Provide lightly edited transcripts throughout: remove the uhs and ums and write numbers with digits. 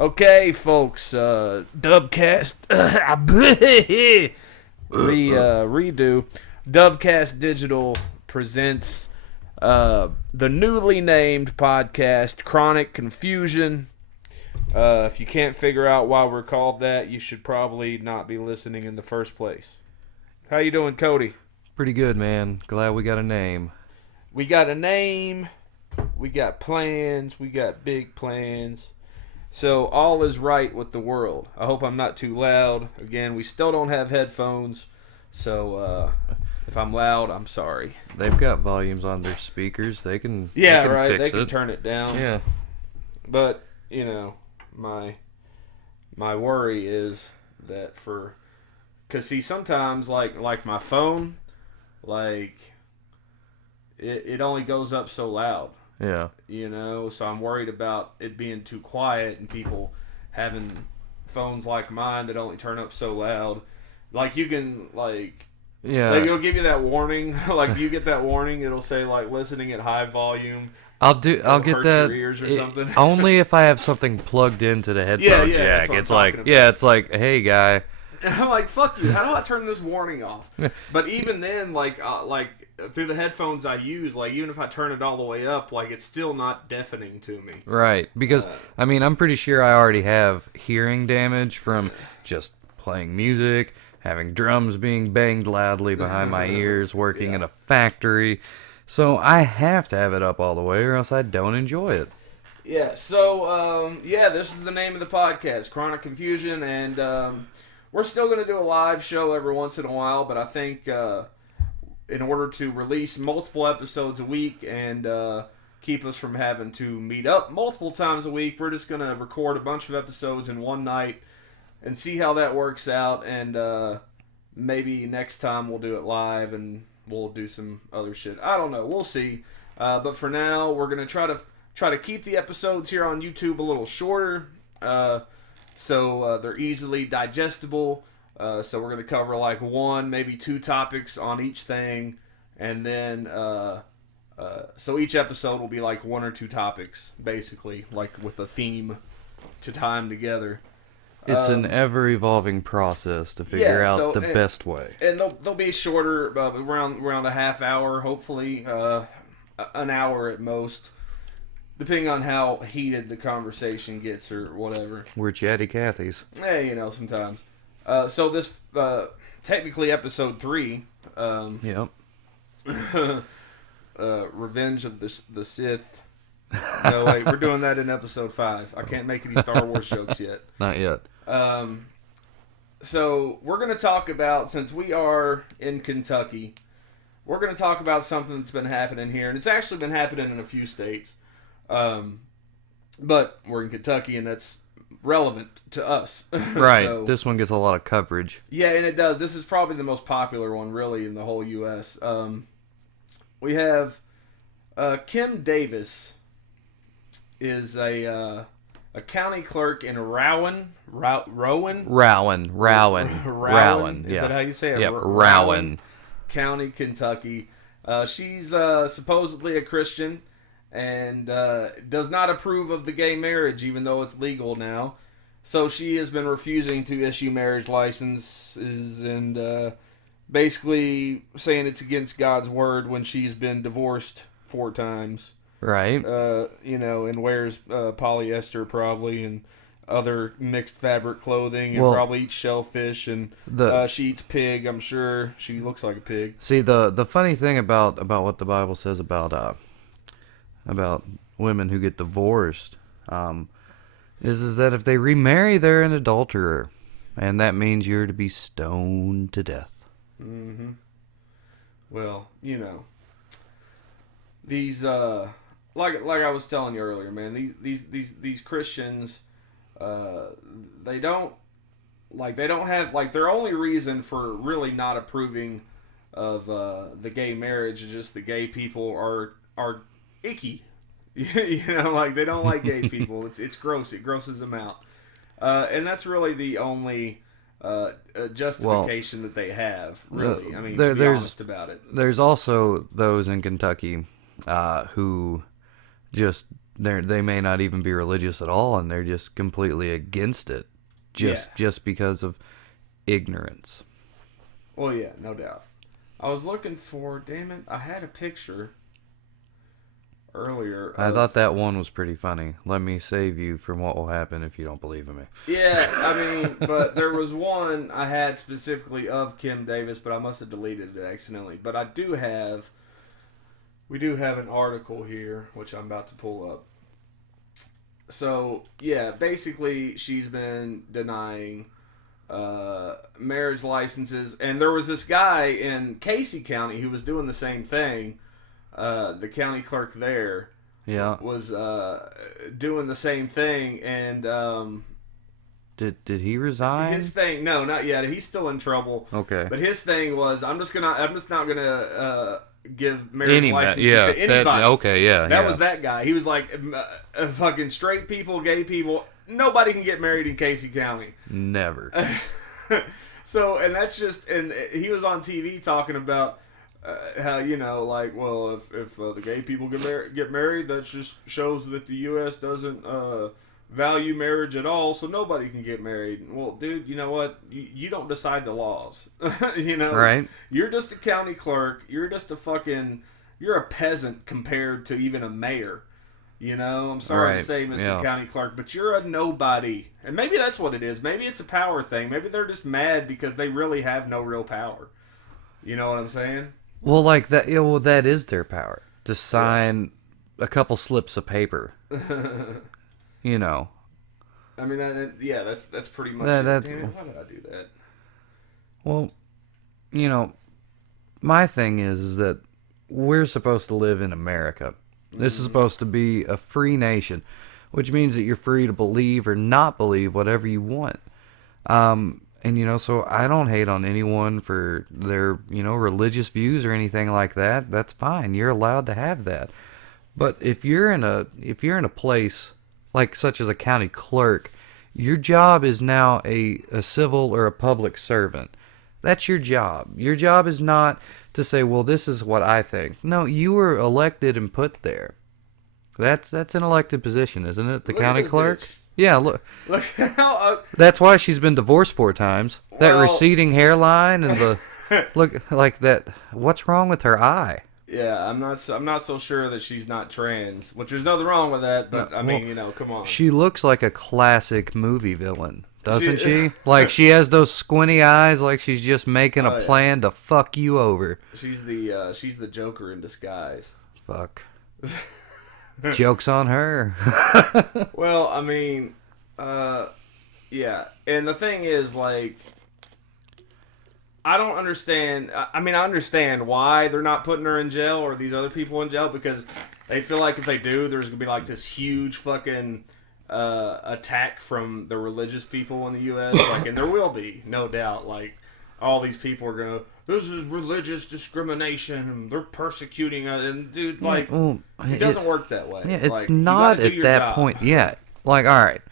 Okay, folks, Dubcast, redo. Dubcast Digital presents the newly named podcast, Chronic Confusion. If you can't figure out why we're called that, you should probably not be listening in the first place. How you doing, Cody? Pretty good, man. Glad we got a name. We got a name, we got plans, we got big plans. So all is right with the world. I hope I'm not too loud. Again, we still don't have headphones, so if I'm loud, I'm sorry. They've got volumes on their speakers. They can They can turn it down. Yeah. But you know, my worry is that because see, sometimes like my phone, like it only goes up so loud. Yeah. You know, so I'm worried about it being too quiet and people having phones like mine that only turn up so loud. Like you can Yeah. like it'll give you that warning. Like you get that warning, it'll say like listening at high volume. I'll get hurt that your ears or something. only if I have something plugged into the headphone jack. It's like it's like, hey guy. I'm like, fuck you. How do I turn this warning off? But even then, like through the headphones I use, like even if I turn it all the way up, like it's still not deafening to me. Right. Because I mean, I'm pretty sure I already have hearing damage from just playing music, having drums being banged loudly behind my ears, working in a factory. So I have to have it up all the way or else I don't enjoy it. Yeah, so this is the name of the podcast, Chronic Confusion, and we're still going to do a live show every once in a while, but I think in order to release multiple episodes a week and keep us from having to meet up multiple times a week, we're just going to record a bunch of episodes in one night and see how that works out, and maybe next time we'll do it live and we'll do some other shit. I don't know. We'll see. But for now, we're going to try to keep the episodes here on YouTube a little shorter, so they're easily digestible. So we're going to cover like one, maybe two topics on each thing, and then so each episode will be like one or two topics, basically, like with a theme to tie them together. It's an ever-evolving process to figure out the best way. And they'll be shorter, around a half hour, hopefully, an hour at most, depending on how heated the conversation gets or whatever. We're chatty Cathys. Hey, sometimes. So this, technically episode 3. Yep. Revenge of the Sith. No, wait, we're doing that in episode 5. I can't make any Star Wars jokes yet. Not yet. So we're going to talk about, since we are in Kentucky, we're going to talk about something that's been happening here, and it's actually been happening in a few states. But we're in Kentucky, and that's relevant to us. Right. So, this one gets a lot of coverage. Yeah, and it does. This is probably the most popular one, really, in the whole U.S. We have Kim Davis is a county clerk in Rowan. Rowan. Is that how you say it? Yep, Rowan. County, Kentucky. She's supposedly a Christian and does not approve of the gay marriage, even though it's legal now. So she has been refusing to issue marriage licenses and basically saying it's against God's word when she's been divorced 4 times. Right. And wears polyester probably and other mixed fabric clothing and probably eats shellfish and she eats pig, I'm sure. She looks like a pig. See, the funny thing about what the Bible says about women who get divorced is that if they remarry, they're an adulterer. And that means you're to be stoned to death. Mm-hmm. Well, these like I was telling you earlier, man, these Christians, they don't have, like, their only reason for really not approving of the gay marriage is just the gay people are icky. Like they don't like gay people. It's gross. It grosses them out. And that's really the only justification that they have, really. I mean, to be honest about it. There's also those in Kentucky who just they may not even be religious at all, and they're just completely against it, just because of ignorance. Well, yeah, no doubt. I was looking for, damn it, I had a picture earlier. I thought that one was pretty funny. Let me save you from what will happen if you don't believe in me. Yeah, I mean, but there was one I had specifically of Kim Davis, but I must have deleted it accidentally. But we do have an article here, which I'm about to pull up. So, yeah, basically she's been denying marriage licenses, and there was this guy in Casey County who was doing the same thing. The county clerk there was doing the same thing, and did he resign? His thing, no, not yet. He's still in trouble. Okay, but his thing was, I'm just not gonna give marriage licenses to anybody. That was that guy. He was like, fucking straight people, gay people. Nobody can get married in Casey County. Never. So, and that's just, and he was on TV talking about how, like, well, if the gay people get married, that just shows that the U.S. doesn't value marriage at all, so nobody can get married. Well, dude, you know what? You don't decide the laws. Right? You're just a county clerk. You're a peasant compared to even a mayor. I'm sorry to say, Mr. County Clerk, but you're a nobody. And maybe that's what it is. Maybe it's a power thing. Maybe they're just mad because they really have no real power. You know what I'm saying? Well, like that. Yeah, well, that is their power to sign a couple slips of paper. I mean, that's pretty much it. Damn it, why did I do that? Well, my thing is that we're supposed to live in America. This is supposed to be a free nation, which means that you're free to believe or not believe whatever you want. And, so I don't hate on anyone for their, religious views or anything like that. That's fine. You're allowed to have that. But if you're in a place like such as a county clerk, your job is now a civil or a public servant. That's your job. Your job is not to say, well, this is what I think. No, you were elected and put there. That's an elected position, isn't it? The county clerk? Bitch. Yeah, look. Look how... That's why she's been divorced 4 times. That receding hairline and the... look, like that... What's wrong with her eye? Yeah, I'm not so sure that she's not trans, which there's nothing wrong with that, but, come on. She looks like a classic movie villain. Doesn't she? Like, she has those squinty eyes like she's just making a plan to fuck you over. She's the Joker in disguise. Fuck. Joke's on her. Well, I mean, yeah. And the thing is, like, I don't understand. I mean, I understand why they're not putting her in jail or these other people in jail, because they feel like if they do, there's going to be, like, this huge fucking... attack from the religious people in the U.S. Like, and there will be, no doubt. Like, all these people are gonna, this is religious discrimination, and they're persecuting us. And dude, like, it doesn't work that way. Yeah, it's not at that point. Yeah, like, all right,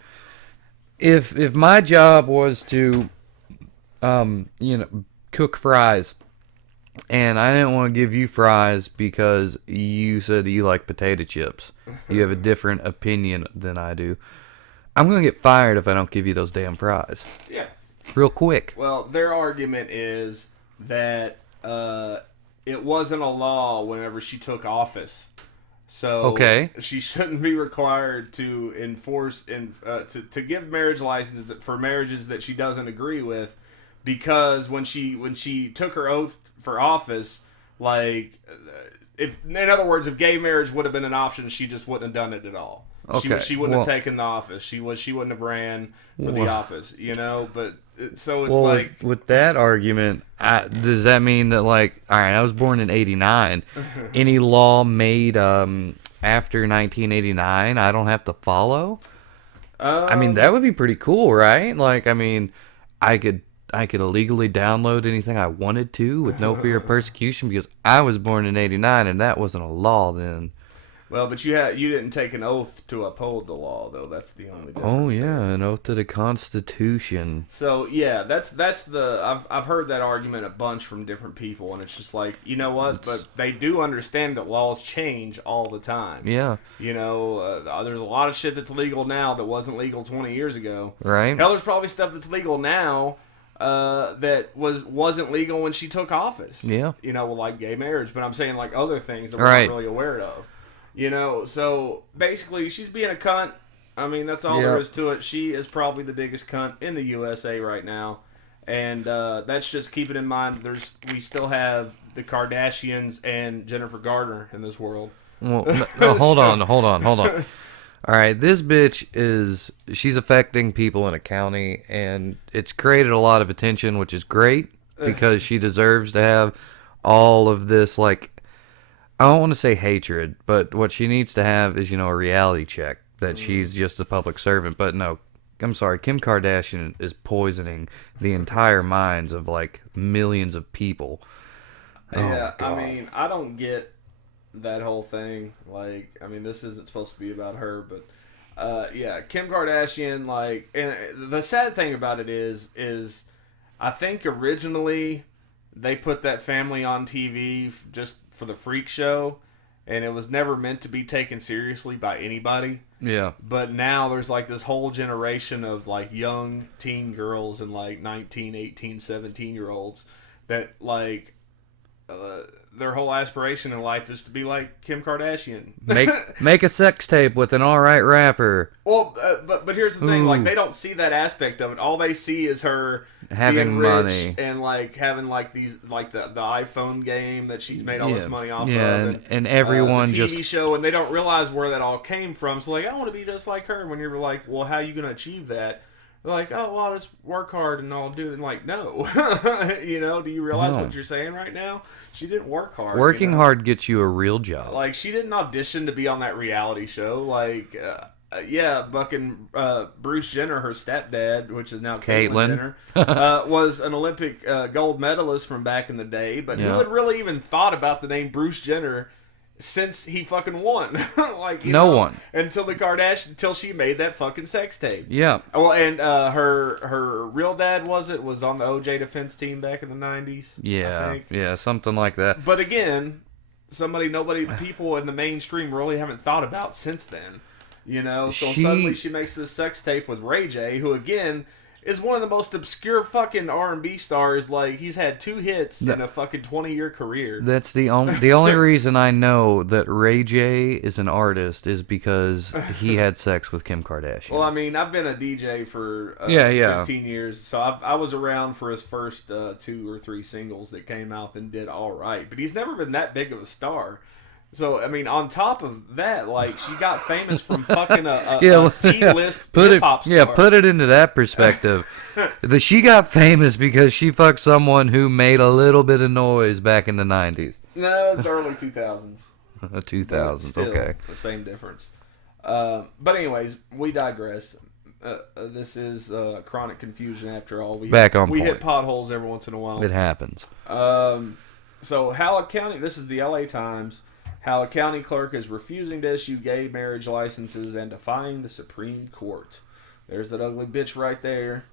if my job was to, cook fries, and I didn't want to give you fries because you said you like potato chips. You have a different opinion than I do. I'm going to get fired if I don't give you those damn fries. Yeah. Real quick. Well, their argument is that it wasn't a law whenever she took office. So she shouldn't be required to enforce and to give marriage licenses for marriages that she doesn't agree with, because when she took her oath for office, like, in other words, if gay marriage would have been an option, she just wouldn't have done it at all. Okay. She wouldn't have taken the office. She wouldn't have ran for the office, But so it's like, with that argument, does that mean that, like, all right, I was born in '89. Any law made after 1989, I don't have to follow? I mean, that would be pretty cool, right? Like, I mean, I could illegally download anything I wanted to with no fear of persecution because I was born in '89 and that wasn't a law then. Well, but you didn't take an oath to uphold the law, though. That's the only difference. Oh yeah, an oath to the Constitution. So yeah, that's the I've heard that argument a bunch from different people, and it's just like, you know what? But they do understand that laws change all the time. Yeah. You know, there's a lot of shit that's legal now that wasn't legal 20 years ago. Right. Hell, there's probably stuff that's legal now that wasn't legal when she took office. Yeah. You know, like gay marriage, but I'm saying like other things that we're Right. not really aware of. You know, so basically she's being a cunt. I mean, that's all there is to it. She is probably the biggest cunt in the USA right now. And that's just keeping in mind we still have the Kardashians and Jennifer Garner in this world. Well, no, hold on. All right, this bitch she's affecting people in a county, and it's created a lot of attention, which is great, because she deserves to have all of this, like, I don't want to say hatred, but what she needs to have is, a reality check that she's just a public servant. But no, I'm sorry, Kim Kardashian is poisoning the entire minds of, like, millions of people. Yeah, I mean, I don't get that whole thing. Like, I mean, this isn't supposed to be about her, but yeah, Kim Kardashian, like, and the sad thing about it is I think originally they put that family on TV just for the freak show, and it was never meant to be taken seriously by anybody. Yeah. But now there's like this whole generation of like young teen girls and like 19, 18, 17-year-olds that like their whole aspiration in life is to be like Kim Kardashian. Make a sex tape with an alright rapper. Well, but here's the thing: like they don't see that aspect of it. All they see is her having being rich money and like having like these like the iPhone game that she's made all this money off yeah, of, and everyone the TV just show, and they don't realize where that all came from. So like, I want to be just like her. When you're like, well, how are you gonna achieve that? They're like, oh, well, I'll just work hard and I'll do it. And like, no. Do you realize what you're saying right now? She didn't work hard. Working hard gets you a real job. Like, she didn't audition to be on that reality show. Like, fucking Bruce Jenner, her stepdad, which is now Caitlyn Jenner, was an Olympic gold medalist from back in the day. But who had really even thought about the name Bruce Jenner since he fucking won? Like, no one until she made that fucking sex tape. Yeah. Well, and her real dad was on the OJ defense team back in the 90s. Yeah. I think. Yeah, something like that. But again, people in the mainstream really haven't thought about since then. So suddenly she makes this sex tape with Ray J, who again is one of the most obscure fucking R&B stars. Like, he's had 2 hits in a fucking 20-year career. That's the only reason I know that Ray J is an artist is because he had sex with Kim Kardashian. Well, I mean, I've been a DJ for 15 years, so I was around for his first 2 or 3 singles that came out and did all right. But he's never been that big of a star. So, I mean, on top of that, like, she got famous from fucking a C-list hip-hop star. Yeah, put it into that perspective. She got famous because she fucked someone who made a little bit of noise back in the 90s. No, it was the early 2000s. 2000s, Still, okay. The same difference. But anyways, we digress. This is chronic confusion after all. We hit potholes every once in a while. It happens. So, Howard County, this is the LA Times. How a county clerk is refusing to issue gay marriage licenses and defying the Supreme Court. There's that ugly bitch right there.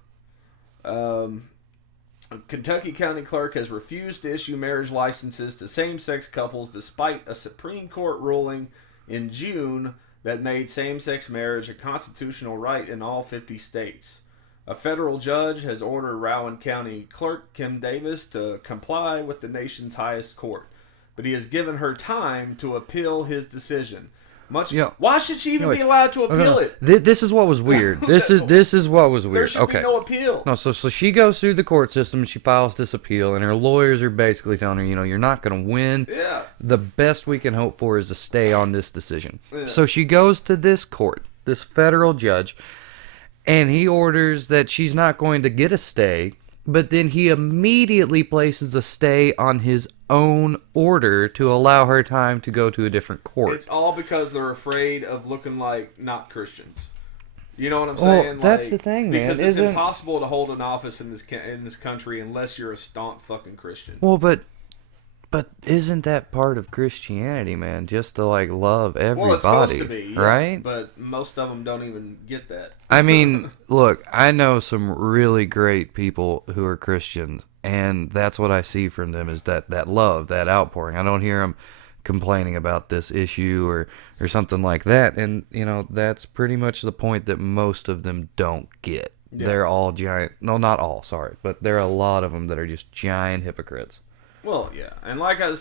Kentucky county clerk has refused to issue marriage licenses to same-sex couples despite a Supreme Court ruling in June that made same-sex marriage a constitutional right in all 50 states. A federal judge has ordered Rowan County Clerk Kim Davis to comply with the nation's highest court, but he has given her time to appeal his decision. Why should she even be allowed to appeal it? This is what was weird. This is what was weird. There should be no appeal. No, so she goes through the court system and she files this appeal, and her lawyers are basically telling her, you're not going to win. Yeah. The best we can hope for is to stay on this decision. Yeah. So she goes to this court, this federal judge, and he orders that she's not going to get a stay, but then he immediately places a stay on his own order to allow her time to go to a different court. It's all because they're afraid of looking like not Christians. You know what I'm saying? Well, that's the thing, man. Because it's impossible to hold an office in this country unless you're a staunch fucking Christian. Well, but But isn't that part of Christianity, man? Just to like love everybody, Well, it's supposed to be, yeah, right? but most of them don't even get that. I mean, look, I know some really great people who are Christians, and that's what I see from them is that love, that outpouring. I don't hear them complaining about this issue or something like that, and that's pretty much the point that most of them don't get. Yeah. They're all giant. No, not all. Sorry, but there are a lot of them that are just giant hypocrites. Well, yeah, and like I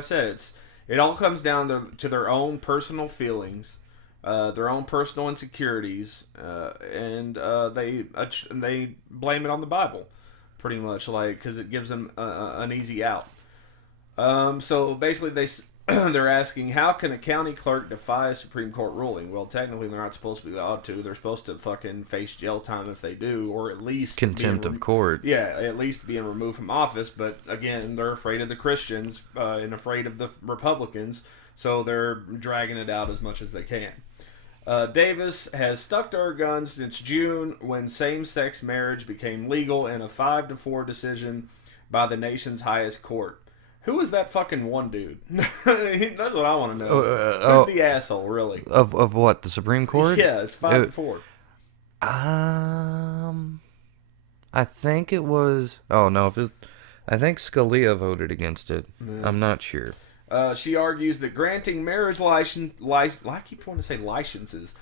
said, it all comes down to their own personal feelings, their own personal insecurities, and they blame it on the Bible, pretty much, like because it gives them an easy out. So basically, they're asking, how can a county clerk defy a Supreme Court ruling? Well, technically, they're not supposed to be allowed to. They're supposed to fucking face jail time if they do, or at least Contempt of court. Yeah, at least being removed from office. But again, they're afraid of the Christians and afraid of the Republicans, so they're dragging it out as much as they can. Davis has stuck to her guns since June when same-sex marriage became legal in a 5-4 decision by the nation's highest court. Who is that fucking one dude? That's what I want to know. Who's the asshole, really? Of what? The Supreme Court? Yeah, it's 5-4. I think it was. Oh no, I think Scalia voted against it. Yeah. I'm not sure. She argues that granting marriage I keep wanting to say licenses.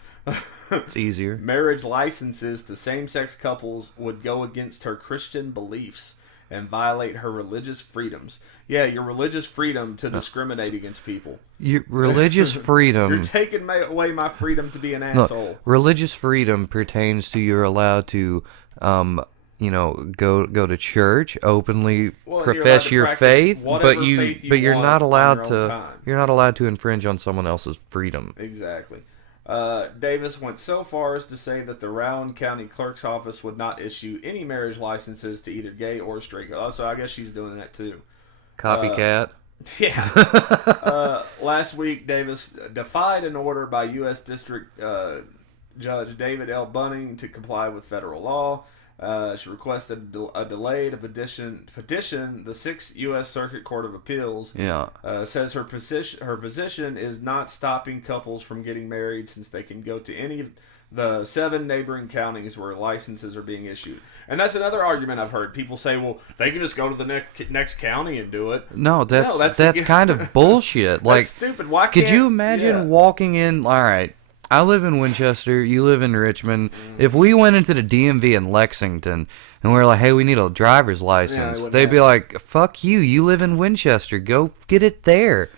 It's easier. Marriage licenses to same-sex couples would go against her Christian beliefs and violate her religious freedoms. Yeah, your religious freedom to discriminate against people. Your religious freedom. You're taking away my freedom to be an asshole. Look, religious freedom pertains to you're allowed to, go to church, openly profess your faith, but you're not allowed to infringe on someone else's freedom. Exactly. Davis went so far as to say that the Rowan County Clerk's office would not issue any marriage licenses to either gay or straight. So I guess she's doing that too. Copycat. Yeah. Last week, Davis defied an order by U.S. District Judge David L. Bunning to comply with federal law. She requested a delay to petition the 6th U.S. Circuit Court of Appeals. Yeah. Says her position is not stopping couples from getting married since they can go to any of the 7 neighboring counties where licenses are being issued. And that's another argument I've heard. People say, well, they can just go to the next county and do it. No, that's kind of bullshit. Like, that's stupid. Why can't... Could you imagine walking in... All right. I live in Winchester, you live in Richmond. If we went into the DMV in Lexington and we were like, hey, we need a driver's license, they'd be like, fuck you, you live in Winchester, go get it there.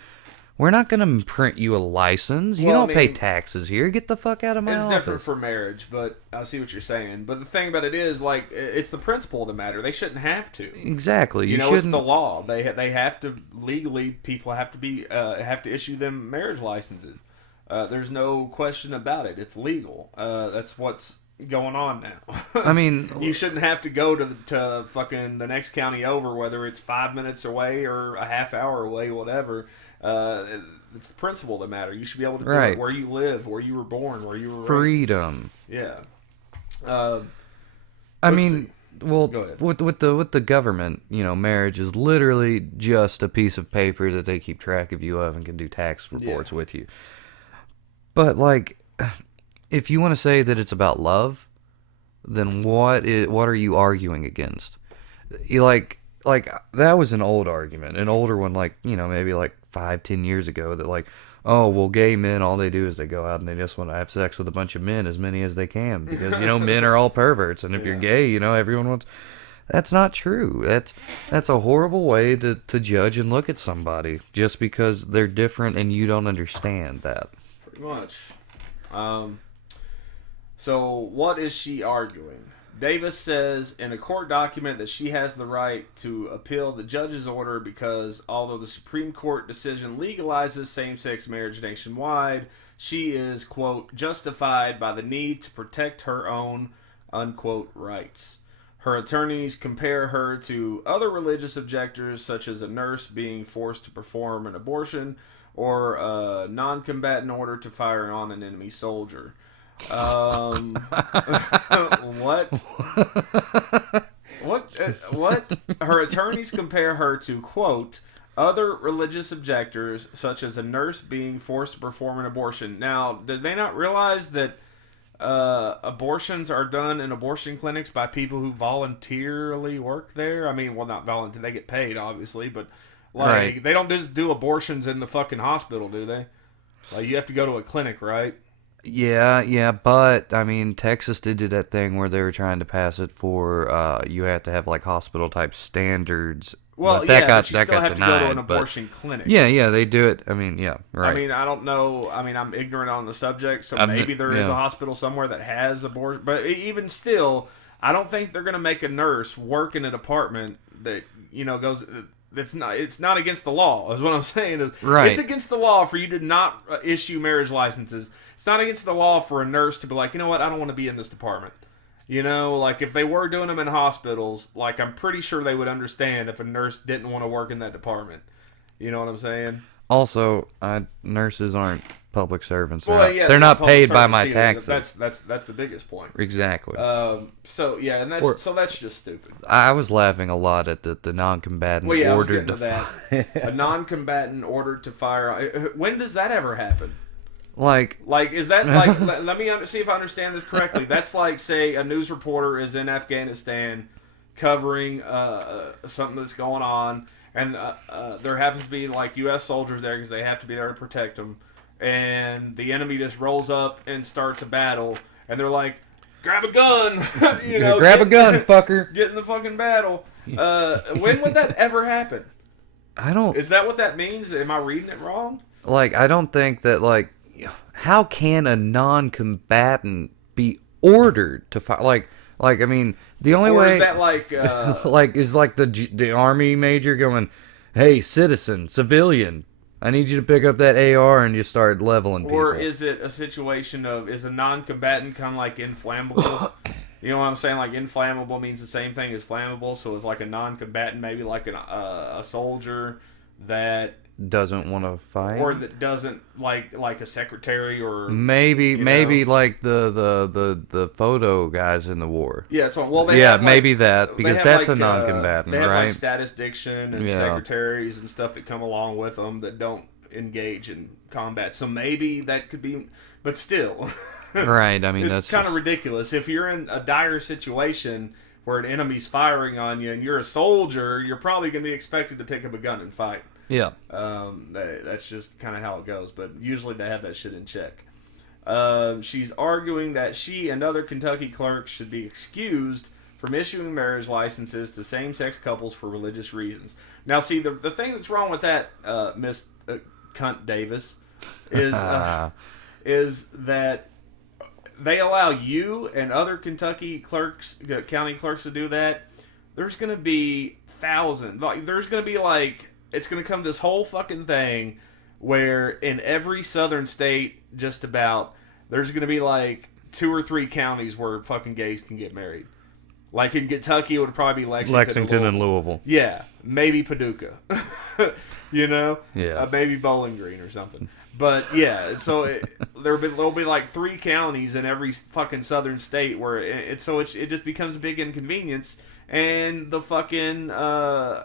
We're not going to print you a license. You don't pay taxes here. Get the fuck out of my office. It's different for marriage, but I see what you're saying. But the thing about it is, like, it's the principle of the matter. They shouldn't have to. Exactly. You know, it's the law. They have to, legally, people have to issue them marriage licenses. There's no question about it. It's legal. That's what's going on now. I mean, you shouldn't have to go to fucking the next county over, whether it's 5 minutes away or a half hour away, whatever. It's the principle that matter. You should be able to do it where you live, where you were born, where you were raised. Freedom. Yeah. I mean, well, with the government, marriage is literally just a piece of paper that they keep track of you of and can do tax reports with you. But, like, if you want to say that it's about love, then what are you arguing against? Like that was an old argument, an older one, like, maybe like 5-10 years ago, that like, oh, well, gay men, all they do is they go out and they just want to have sex with a bunch of men, as many as they can, because, men are all perverts, and if you're gay, everyone wants... That's not true. That's a horrible way to judge and look at somebody, just because they're different and you don't understand that. Pretty much. So what is she arguing? Davis says in a court document that she has the right to appeal the judge's order because although the Supreme Court decision legalizes same-sex marriage nationwide, she is, quote, justified by the need to protect her own, unquote, rights. Her attorneys compare her to other religious objectors, such as a nurse being forced to perform an abortion or a non-combatant order to fire on an enemy soldier. What? What? Her attorneys compare her to, quote, other religious objectors, such as a nurse being forced to perform an abortion. Now, did they not realize that abortions are done in abortion clinics by people who voluntarily work there? I mean, well, not volunteer. They get paid, obviously, but like they don't just do abortions in the fucking hospital, do they? Like, you have to go to a clinic, right? Yeah, but I mean, Texas did do that thing where they were trying to pass it for you have to have like hospital type standards. Well, but that got but you still have denied, to go to an abortion clinic. Yeah, they do it. I mean, yeah, right. I mean, I don't know. I mean, I'm ignorant on the subject, so maybe there is a hospital somewhere that has abortion. But even still, I don't think they're going to make a nurse work in a department that goes. It's not against the law. Is what I'm saying. Right. It's against the law for you to not issue marriage licenses. It's not against the law for a nurse to be like, you know what, I don't want to be in this department. Like if they were doing them in hospitals, like I'm pretty sure they would understand if a nurse didn't want to work in that department. You know what I'm saying? Also, nurses aren't public servants. Well, they're not paid by my taxes. That's the biggest point. Exactly. So yeah, and that's just stupid. I was laughing a lot at the non-combatant ordered to fire. A non-combatant ordered to fire. When does that ever happen? Like is that like? let me see if I understand this correctly. That's like, say, a news reporter is in Afghanistan covering something that's going on, and there happens to be like U.S. soldiers there because they have to be there to protect them, and the enemy just rolls up and starts a battle, and they're like, "Grab a gun!" Grab a gun, fucker. Get in the fucking battle. When would that ever happen? I don't. Is that what that means? Am I reading it wrong? Like, I don't think that how can a non-combatant be ordered to fight? Like I mean, the only way is that like is like the army major going, "Hey, citizen, civilian, I need you to pick up that AR and just start leveling people." Or is it a situation of, is a non-combatant kind of like inflammable? You know what I'm saying? Like, inflammable means the same thing as flammable, so it's like a non-combatant, maybe like a soldier that doesn't want to fight, or that doesn't like a secretary, or maybe like the photo guys in the war. Yeah, it's maybe that, because that's a non-combatant, they have right? like statistician and secretaries and stuff that come along with them that don't engage in combat. So maybe that could be, but still, right? I mean, it's that's kind of ridiculous. If you're in a dire situation where an enemy's firing on you and you're a soldier, you're probably going to be expected to pick up a gun and fight. Yeah. That's just kind of how it goes, but usually they have that shit in check. She's arguing that she and other Kentucky clerks should be excused from issuing marriage licenses to same-sex couples for religious reasons. Now, see, the thing that's wrong with that, Miss Cunt Davis, is that they allow you and other Kentucky clerks, county clerks, to do that. There's going to be thousands. There's going to be it's going to come this whole fucking thing where in every southern state, just about, there's going to be 2 or 3 counties where fucking gays can get married. Like in Kentucky, it would probably be Lexington and Louisville. Yeah, maybe Paducah. Yeah. Maybe Bowling Green or something. But yeah, so there'll be 3 counties in every fucking southern state where it just becomes a big inconvenience, and the fucking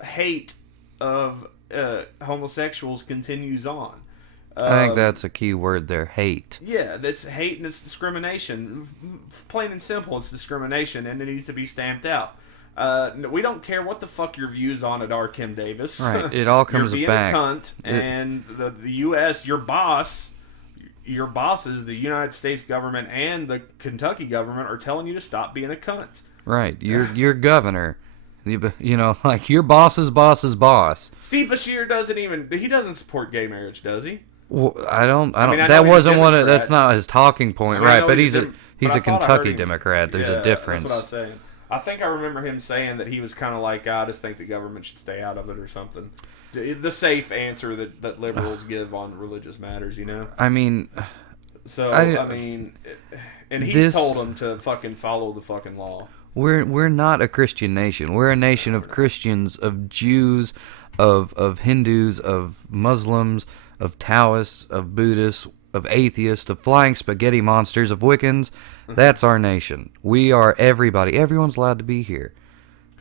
hate of homosexuals continues on. I think that's a key word there, hate. Yeah, that's hate and it's discrimination. Plain and simple, it's discrimination, and it needs to be stamped out. We don't care what the fuck your views on it are, Kim Davis. Right, it all comes You're being back. a cunt, and the U.S., your bosses, the United States government and the Kentucky government, are telling you to stop being a cunt. Right, your governor. Your boss's boss's boss. Steve Beshear doesn't support gay marriage, does he? Well, I don't. I that wasn't one. That's not his talking point, right? But he's a Kentucky him, Democrat. There's a difference. That's what I was saying. I think I remember him saying that he was kind of like, I just think the government should stay out of it or something. The safe answer that liberals give on religious matters, I mean, so and he's told them to fucking follow the fucking law. We're not a Christian nation. We're a nation of Christians, of Jews, of Hindus, of Muslims, of Taoists, of Buddhists, of atheists, of flying spaghetti monsters, of Wiccans. That's our nation. We are everybody. Everyone's allowed to be here.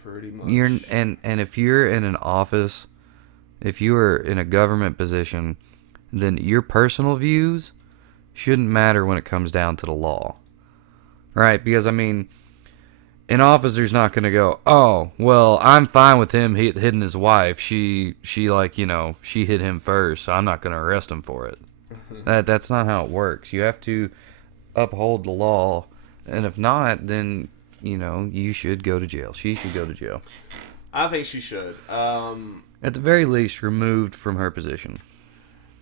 Pretty much. And if you're in an office if you are in a government position, then your personal views shouldn't matter when it comes down to the law. Right? Because, I mean, an officer's not going to go, oh, well, I'm fine with him hitting his wife. She like, she hit him first, so I'm not going to arrest him for it. That's not how it works. You have to uphold the law, and if not, then, you should go to jail. She should go to jail. I think she should. At the very least, removed from her position.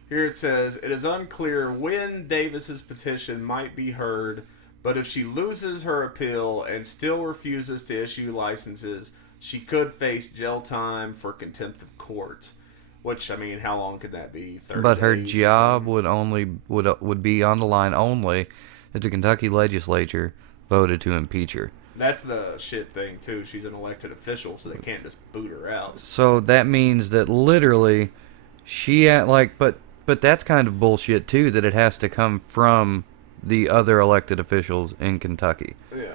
Here it says, it is unclear when Davis's petition might be heard, but if she loses her appeal and still refuses to issue licenses, she could face jail time for contempt of court. Which, I mean, how long could that be? 30 But her days job would be on the line only if the Kentucky legislature voted to impeach her. That's the shit thing, too. She's an elected official, so they can't just boot her out. So that means that literally but that's kind of bullshit, too, that it has to come from the other elected officials in Kentucky. Yeah.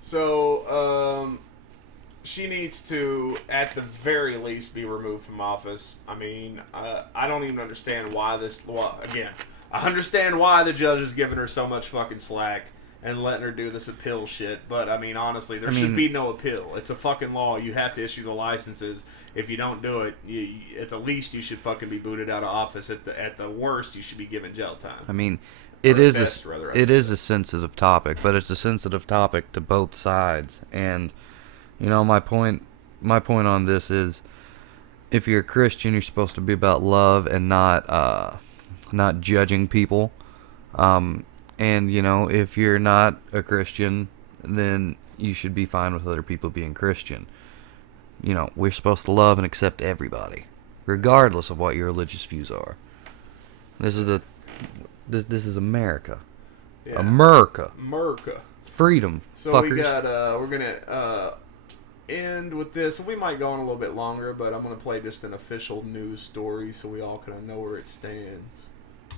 So, she needs to, at the very least, be removed from office. I mean, I don't even understand why I understand why the judge is giving her so much fucking slack and letting her do this appeal shit, but, I mean, honestly, there should be no appeal. It's a fucking law. You have to issue the licenses. If you don't do it, at the least, you should fucking be booted out of office. At the worst, you should be given jail time. I mean, it is a sensitive topic, but it's a sensitive topic to both sides. And, my point on this is, if you're a Christian, you're supposed to be about love and not judging people. And, if you're not a Christian, then you should be fine with other people being Christian. We're supposed to love and accept everybody, regardless of what your religious views are. This is America. Yeah. America. Freedom. So fuckers. We're gonna end with this. We might go on a little bit longer, but I'm gonna play just an official news story so we all kind of know where it stands.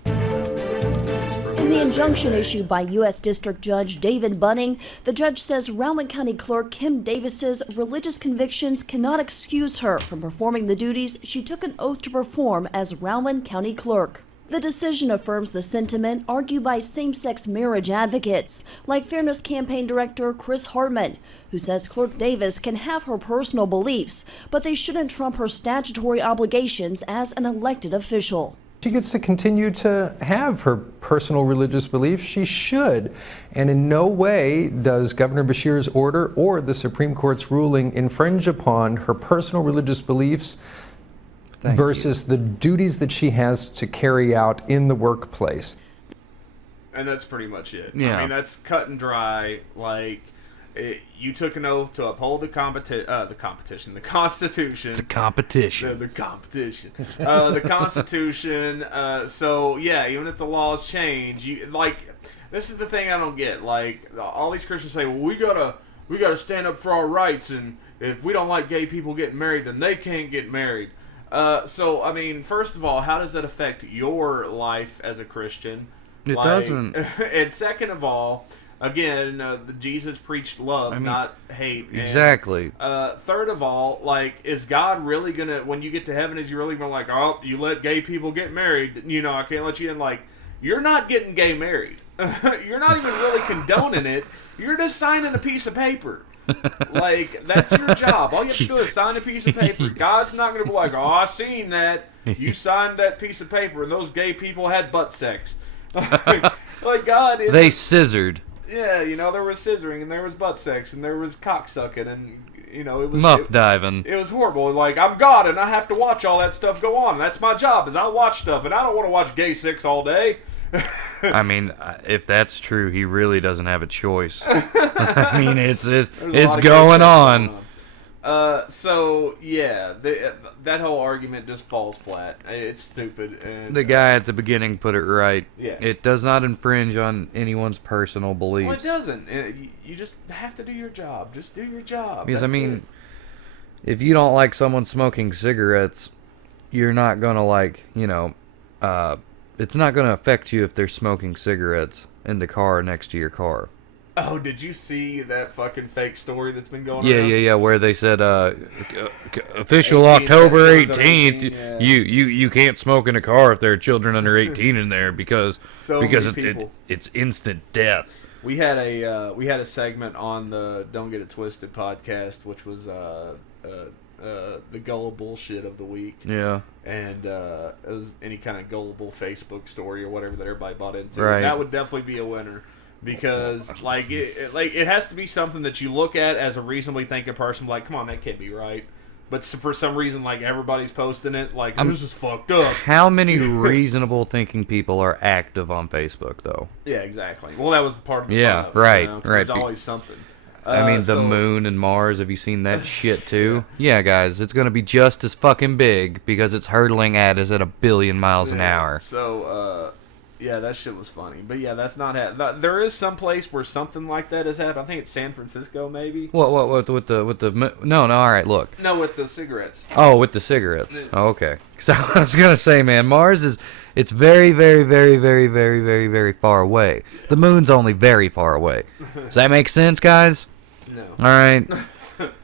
In the injunction issued by U.S. District Judge David Bunning, the judge says Rowan County Clerk Kim Davis's religious convictions cannot excuse her from performing the duties she took an oath to perform as Rowan County Clerk. The decision affirms the sentiment argued by same-sex marriage advocates, like Fairness Campaign Director Chris Hartman, who says Clerk Davis can have her personal beliefs, but they shouldn't trump her statutory obligations as an elected official. She gets to continue to have her personal religious beliefs. She should. And in no way does Governor Beshear's order or the Supreme Court's ruling infringe upon her personal religious beliefs versus the duties that she has to carry out in the workplace. And that's pretty much it. Yeah. I mean, that's cut and dry. Like, you took an oath to uphold the Constitution. The Constitution. So, yeah, even if the laws change, this is the thing I don't get. Like, all these Christians say, well, we gotta stand up for our rights, and if we don't like gay people getting married, then they can't get married. So, I mean, first of all, how does that affect your life as a Christian? It doesn't. And second of all, again, Jesus preached love, not hate. Exactly. And, third of all, is God really gonna, when you get to heaven, is he really gonna oh, you let gay people get married? I can't let you in. You're not getting gay married. You're not even really condoning it. You're just signing a piece of paper. That's your job. All you have to do is sign a piece of paper. God's not going to be oh, I seen that. You signed that piece of paper, and those gay people had butt sex. God is... They scissored. Yeah, there was scissoring, and there was butt sex, and there was cocksucking, and, it was... Muff diving. It was horrible. I'm God, and I have to watch all that stuff go on. That's my job, is I watch stuff, and I don't want to watch gay sex all day. I mean, if that's true, he really doesn't have a choice. I mean, it's going on. So yeah, that whole argument just falls flat. It's stupid. And the guy at the beginning put it right. Yeah. It does not infringe on anyone's personal beliefs. Well, it doesn't. You just have to do your job. Just do your job. Because, That's if you don't like someone smoking cigarettes, you're not gonna it's not gonna affect you if they're smoking cigarettes in the car next to your car. Oh, did you see that fucking fake story that's been going Yeah, around? yeah, where they said official 18th, October children 18th, 18, yeah. you can't smoke in a car if there are children under 18 in there because So because many people. it's instant death. We had a segment on the Don't Get It Twisted podcast, which was the gullible shit of the week. Yeah. And it was any kind of gullible Facebook story or whatever that everybody bought into. Right. That would definitely be a winner because it has to be something that you look at as a reasonably thinking person, like, come on, that can't be right. But for some reason, like, everybody's posting it, like, this is fucked up. How many reasonable thinking people are active on Facebook though? Yeah, exactly. Well, that was part of the Yeah, fun of it, right, you know, 'cause right. There's always something. I mean, the moon and Mars, have you seen that shit too? Yeah, guys, it's going to be just as fucking big because it's hurtling at us at 1 billion miles an hour. So, yeah, that shit was funny. But yeah, that's not there is some place where something like that has happened. I think it's San Francisco, maybe. What with the no, all right, look. No, with the cigarettes. Oh, with the cigarettes. Oh, okay. So I was going to say, man, Mars it's very, very, very, very, very, very, very far away. The moon's only very far away. Does that make sense, guys? No. All right.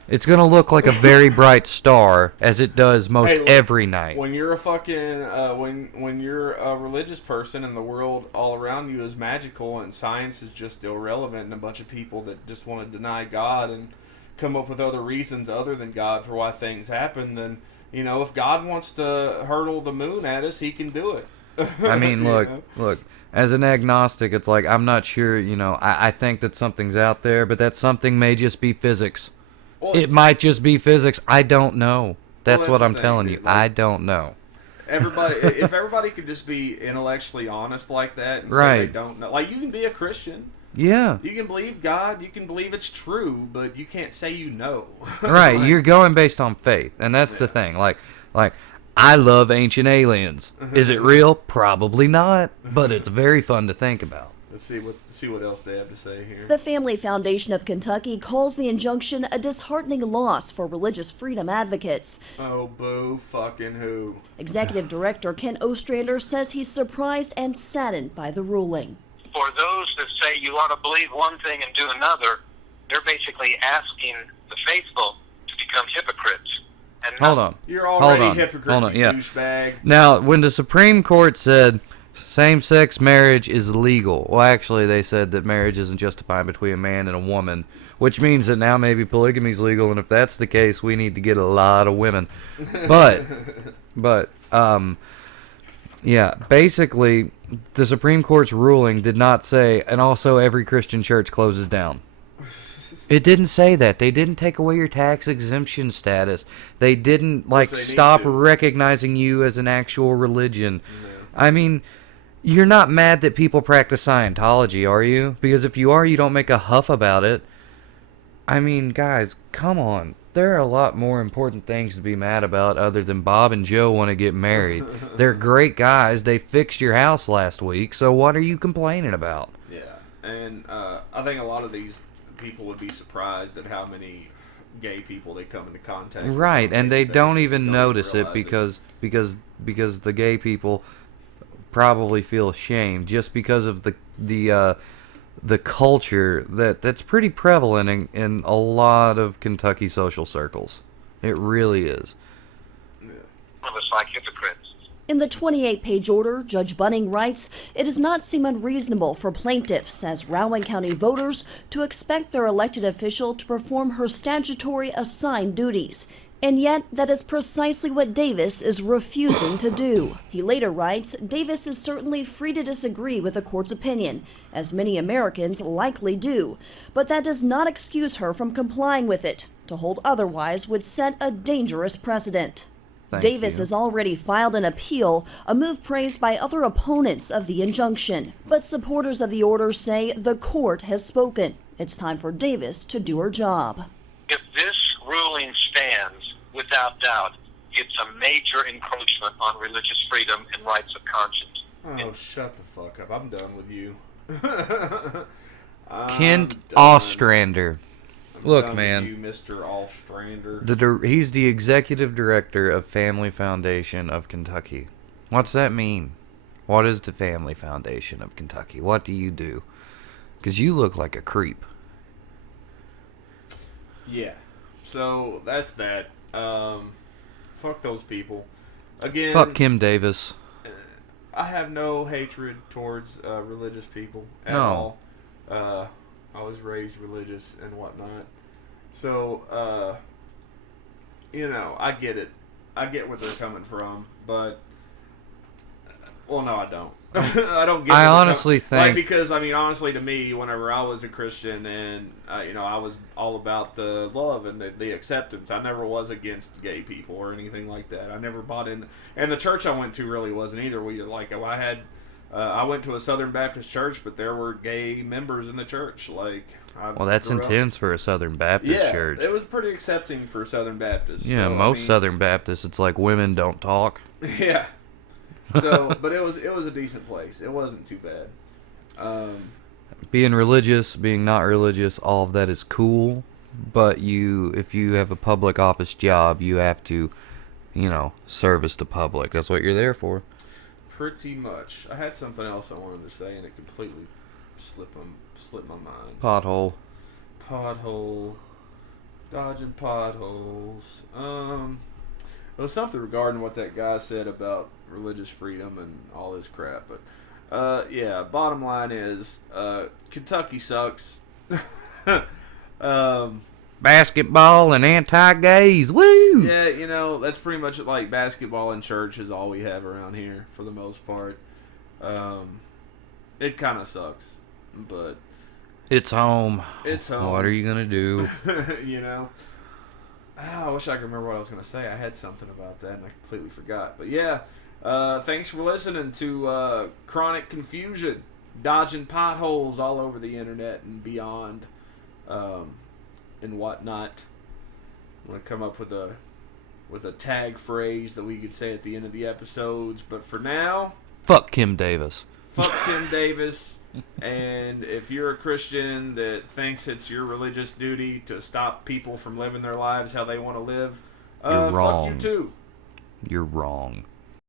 It's going to look like a very bright star, as it does most Look, every night. When you're a fucking when you're a religious person and the world all around you is magical and science is just irrelevant and a bunch of people that just want to deny God and come up with other reasons other than God for why things happen, then you know if God wants to hurtle the moon at us, He can do it. I mean, look, You know? look. As an agnostic, it's like I'm not sure. You know, I think that something's out there, but that something may just be physics. Well, It might just be physics. I don't know. That's that's what the I'm thing, telling dude. you. Like, I don't know. if everybody could just be intellectually honest like that and say Right. they don't know, like you can be a Christian. Yeah. You can believe God, you can believe it's true, but you can't say you know. Right. Like, You're going based on faith, and that's the thing. Like, I love Ancient Aliens. Is it real? Probably not, but it's very fun to think about. Let's see what else they have to say here. The Family Foundation of Kentucky calls the injunction a disheartening loss for religious freedom advocates. Oh, boo fucking who. Executive Director Ken Ostrander says he's surprised and saddened by the ruling. For those that say you ought to believe one thing and do another, they're basically asking the faithful to become hypocrites. And Hold on. You're already Hold on. hypocrites, Hold on. you Yeah. douchebag. Now, when the Supreme Court said same-sex marriage is legal, well, actually, they said that marriage isn't justified between a man and a woman, which means that now maybe polygamy is legal, and if that's the case, we need to get a lot of women. But, yeah, basically, the Supreme Court's ruling did not say, and also every Christian church closes down. It didn't say that. They didn't take away your tax exemption status. They didn't, like, they need stop to. recognizing you as an actual religion. I mean, you're not mad that people practice Scientology, are you? Because if you are, you don't make a huff about it. I mean, guys, come on. There are a lot more important things to be mad about other than Bob and Joe want to get married. They're great guys. They fixed your house last week, so what are you complaining about? Yeah, and I think a lot of these people would be surprised at how many gay people they come into contact with. Right, on a and they daily don't basis even and notice it realize because the gay people probably feel ashamed just because of the culture that's pretty prevalent in a lot of Kentucky social circles. It really is. of us like hypocrites. In the 28-page order, Judge Bunning writes, "It does not seem unreasonable for plaintiffs as Rowan County voters to expect their elected official to perform her statutory assigned duties. And yet, that is precisely what Davis is refusing to do." He later writes, "Davis is certainly free to disagree with the court's opinion, as many Americans likely do, but that does not excuse her from complying with it. To hold otherwise would set a dangerous precedent." Thank Davis you. has already filed an appeal, a move praised by other opponents of the injunction. But supporters of the order say the court has spoken. It's time for Davis to do her job. If this ruling stands, without doubt, it's a major encroachment on religious freedom and rights of conscience. Oh, shut the fuck up. I'm done with you. Kent I'm done. Ostrander. I'm Look, done man. with you, Mr. Ostrander. He's the executive director of Family Foundation of Kentucky. What's that mean? What is the Family Foundation of Kentucky? What do you do? Because you look like a creep. Yeah. So that's that. Fuck those people. Again. Fuck Kim Davis. I have no hatred towards religious people at No. all. I was raised religious and whatnot. So, I get it. I get where they're coming from, but... Well, no, I don't. I don't get. I honestly think, because honestly, to me, whenever I was a Christian and I was all about the love and the acceptance. I never was against gay people or anything like that. I never bought in, and the church I went to really wasn't either. I went to a Southern Baptist church, but there were gay members in the church. well, that's intense for a Southern Baptist church. It was pretty accepting for Southern Baptists. Yeah, so, most Southern Baptists, it's like women don't talk. Yeah. So, but it was a decent place. It wasn't too bad. Being religious, being not religious, all of that is cool. But if you have a public office job, you have to, service the public. That's what you're there for. Pretty much. I had something else I wanted to say, and it completely slipped my mind. Pothole. Dodging potholes. It was something regarding what that guy said about religious freedom and all this crap. But, bottom line is, Kentucky sucks. Basketball and anti-gays. Woo! Yeah, that's pretty much like basketball and church is all we have around here for the most part. It kind of sucks, but... It's home. It's home. What are you going to do? I wish I could remember what I was going to say. I had something about that and I completely forgot. But yeah, thanks for listening to Chronic Confusion, dodging potholes all over the internet and beyond, and whatnot. I'm going to come up with a tag phrase that we could say at the end of the episodes. But for now, fuck Kim Davis. Fuck Kim Davis. And if you're a Christian that thinks it's your religious duty to stop people from living their lives how they want to live, You're wrong. fuck you too. You're wrong.